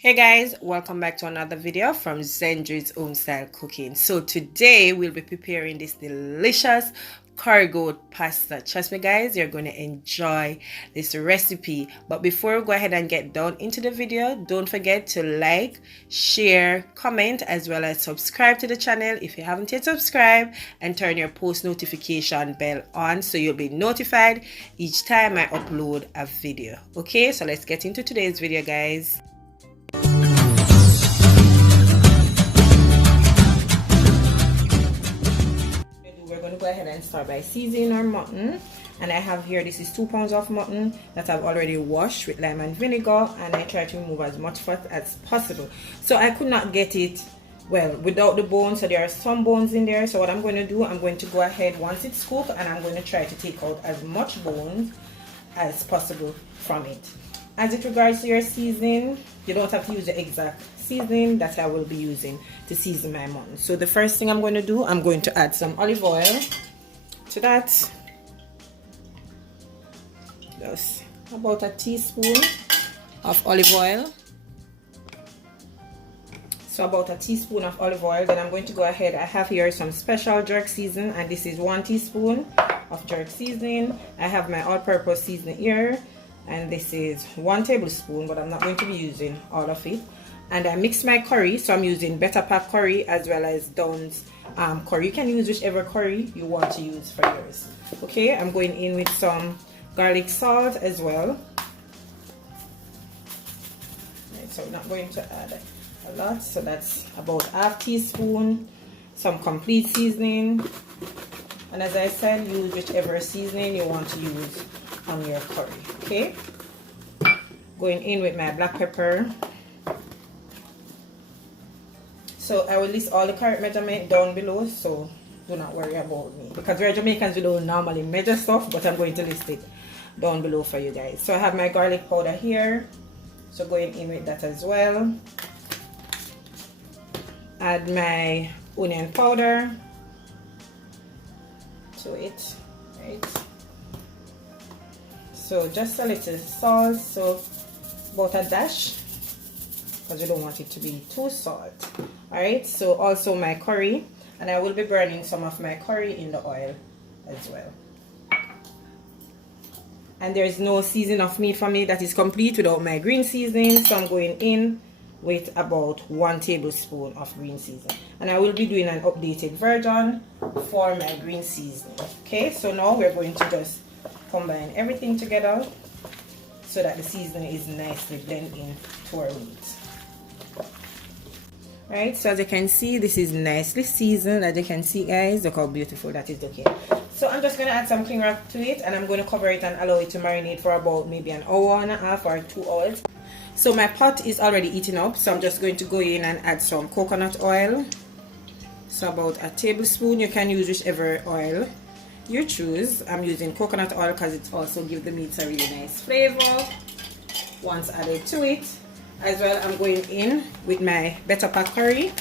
Hey guys, welcome back to another video from Zendre's Homestyle Cooking. So today we'll be preparing this delicious curry goat pasta. Trust me guys, you're going to enjoy this recipe. But before we go ahead and get down into the video, don't forget to like, share, comment, as well as subscribe to the channel if you haven't yet subscribed, and turn your post notification bell on so you'll be notified each time I upload a video. Okay, so let's get into today's video guys. We're going to go ahead and start by seasoning our mutton, and I have here, this is 2 pounds of mutton that I've already washed with lime and vinegar, and I try to remove as much fat as possible. So I could not get it well without the bones, so there are some bones in there. So what I'm going to do, I'm going to go ahead once it's cooked and I'm going to try to take out as much bones as possible from it. As it regards to your seasoning, you don't have to use the exact seasoning that I will be using to season my mutton. So the first thing I'm going to do, I'm going to add some olive oil to that. Just about a teaspoon of olive oil. So about a teaspoon of olive oil. Then I'm going to go ahead, I have here some special jerk seasoning, and this is 1 teaspoon of jerk seasoning. I have my all-purpose seasoning here, and this is 1 tablespoon, but I'm not going to be using all of it. And I mix my curry, so I'm using Better Pack curry as well as Dawn's curry. You can use whichever curry you want to use for yours. Okay, I'm going in with some garlic salt as well. Right, so I'm not going to add a lot, so that's about ½ teaspoon. Some complete seasoning, and as I said, use whichever seasoning you want to use on your curry. Okay, going in with my black pepper. So I will list all the correct measurement down below, so do not worry about me, because we're Jamaicans, we don't normally measure stuff, but I'm going to list it down below for you guys. So I have my garlic powder here, so going in with that as well. Add my onion powder to it, right? So just a little salt, so about a dash, because we don't want it to be too salt. Alright, so also my curry, and I will be burning some of my curry in the oil as well. And there is no seasoning of meat for me that is complete without my green seasoning, so I'm going in with about 1 tablespoon of green seasoning, and I will be doing an updated version for my green seasoning. Okay, so now we're going to just combine everything together so that the seasoning is nicely blended in to our meat. Right, so as you can see, this is nicely seasoned. As you can see guys, look how beautiful that is looking. So I'm just going to add some cling wrap to it, and I'm going to cover it and allow it to marinate for about maybe an hour and a half or 2 hours. So my pot is already heating up, so I'm just going to go in and add some coconut oil. So about a tablespoon. You can use whichever oil you choose. I'm using coconut oil because it also gives the meat a really nice flavor once added to it. As well, I'm going in with my Better Pack curry,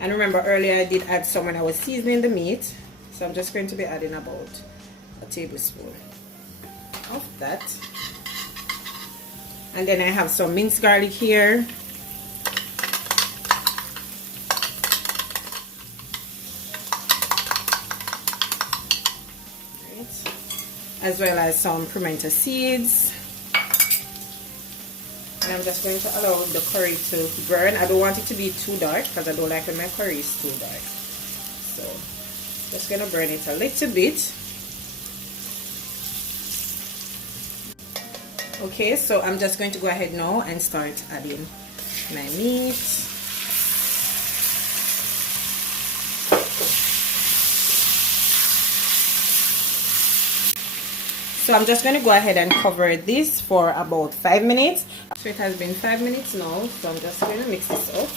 and remember earlier I did add some when I was seasoning the meat, so I'm just going to be adding about a tablespoon of that. And then I have some minced garlic here, right, as well as some pimento seeds. And I'm just going to allow the curry to burn. I don't want it to be too dark because I don't like when my curry is too dark. So just going to burn it a little bit. Okay, so I'm just going to go ahead now and start adding my meat. So I'm just going to go ahead and cover this for about 5 minutes. So it has been 5 minutes now, so I'm just going to mix this up.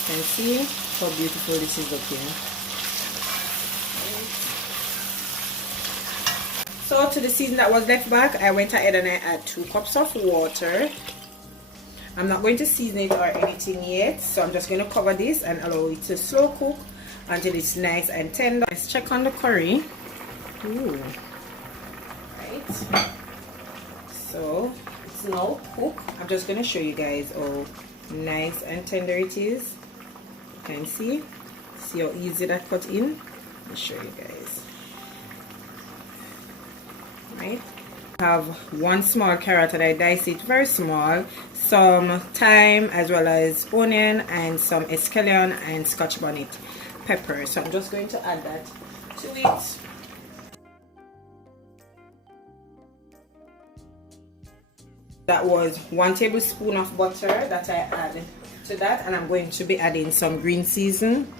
You can see how beautiful this is looking. So to the season that was left back, I went ahead and I add 2 cups of water. I'm not going to season it or anything yet, so I'm just going to cover this and allow it to slow cook until it's nice and tender. Let's check on the curry. Ooh. Right. So it's now cooked. I'm just gonna show you guys how nice and tender it is. You can see how easy that cut in. I'll show you guys. Right, I have one small carrot that I dice it very small, some thyme as well as onion and some escallion and scotch bonnet pepper. So I'm just going to add that to it. That was 1 tablespoon of butter that I added to that, and I'm going to be adding some green season.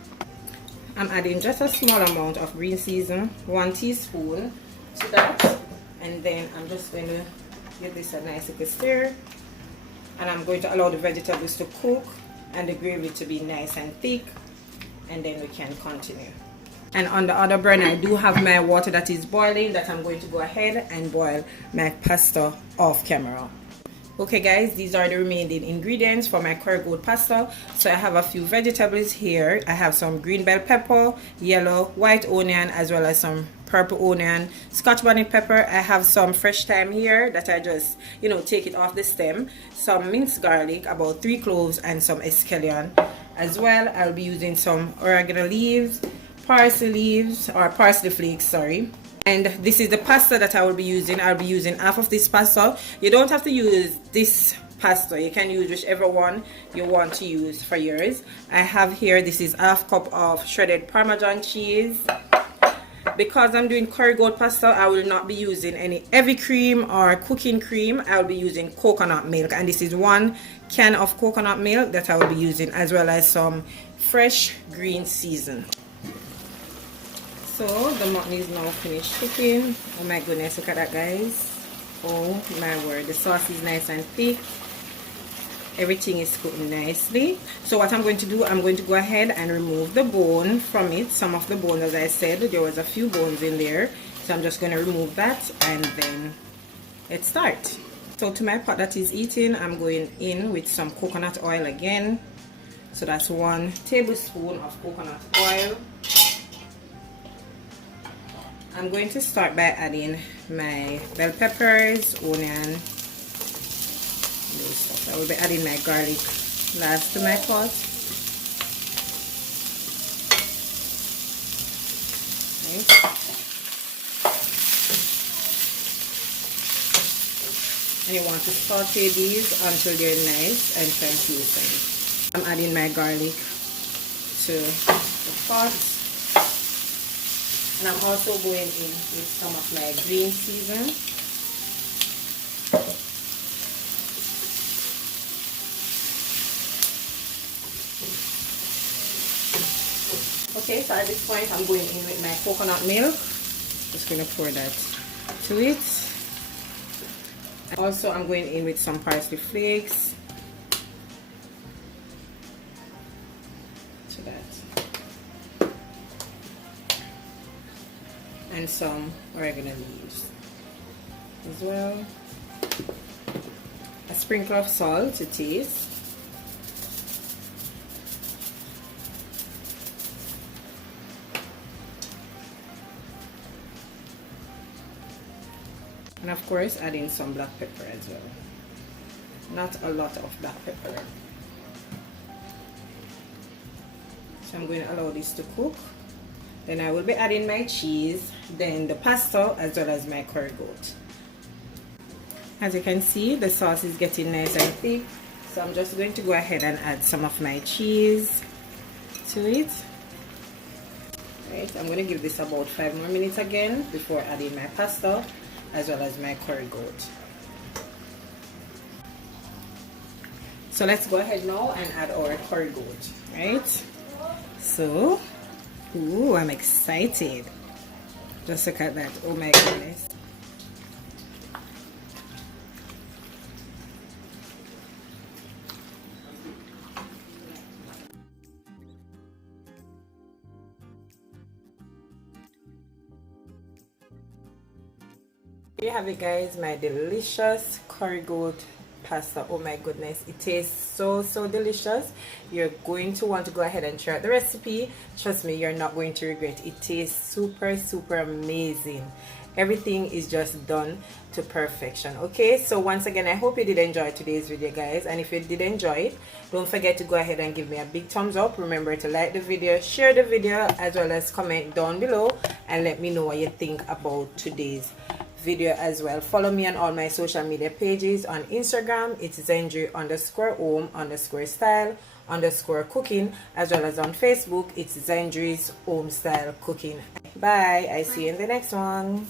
I'm adding just a small amount of green season, 1 teaspoon to that, and then I'm just going to give this a nice little stir, and I'm going to allow the vegetables to cook and the gravy to be nice and thick, and then we can continue. And on the other burner I do have my water that is boiling, that I'm going to go ahead and boil my pasta off camera. Okay guys, these are the remaining ingredients for my curry goat pasta. So I have a few vegetables here. I have some green bell pepper, yellow, white onion, as well as some purple onion, scotch bonnet pepper. I have some fresh thyme here that I just, take it off the stem. Some minced garlic, about 3 cloves, and some escallion. As well, I'll be using some oregano leaves, parsley leaves, or parsley flakes, sorry. And this is the pasta that I will be using. I'll be using half of this pasta. You don't have to use this pasta. You can use whichever one you want to use for yours. I have here, this is half cup of shredded Parmesan cheese. Because I'm doing curry goat pasta, I will not be using any heavy cream or cooking cream. I'll be using coconut milk. And this is 1 can of coconut milk that I will be using, as well as some fresh green season. So the mutton is now finished cooking. Oh my goodness, look at that guys. Oh my word, the sauce is nice and thick. Everything is cooking nicely. So what I'm going to do, I'm going to go ahead and remove the bone from it. Some of the bone, as I said, there was a few bones in there. So I'm just going to remove that, and then let's start. So to my pot that is eating, I'm going in with some coconut oil again. So that's 1 tablespoon of coconut oil. I'm going to start by adding my bell peppers, onion, those stuff. I will be adding my garlic last to my pot. Right. And you want to saute these until they're nice and translucent. I'm adding my garlic to the pot. And I'm also going in with some of my green season. Okay, so at this point I'm going in with my coconut milk. Just going to pour that to it. Also, I'm going in with some parsley flakes. To that. And some oregano leaves as well. A sprinkle of salt to taste. And of course, adding some black pepper as well. Not a lot of black pepper. So I'm going to allow this to cook. Then I will be adding my cheese, then the pasta, as well as my curry goat. As you can see, the sauce is getting nice and thick. So I'm just going to go ahead and add some of my cheese to it. Right, I'm going to give this about 5 more minutes again before adding my pasta, as well as my curry goat. So let's go ahead now and add our curry goat, right? So, ooh, I'm excited. Just look at that. Oh my goodness. Here you have it guys, my delicious curry goat pasta. Oh my goodness, it tastes so delicious. You're going to want to go ahead and try out the recipe. Trust me, you're not going to regret. It tastes super amazing. everything is just done to perfection. Okay, so once again, I hope you did enjoy today's video, guys, and if you did enjoy it, don't forget to go ahead and give me a big thumbs up. Remember to like the video, share the video, as well as comment down below and let me know what you think about today's video as well. Follow me on all my social media pages. On Instagram, it's Zendre_home_style_cooking, as well as on Facebook, it's Zendre's Homestyle Cooking. Bye, I see you in the next one.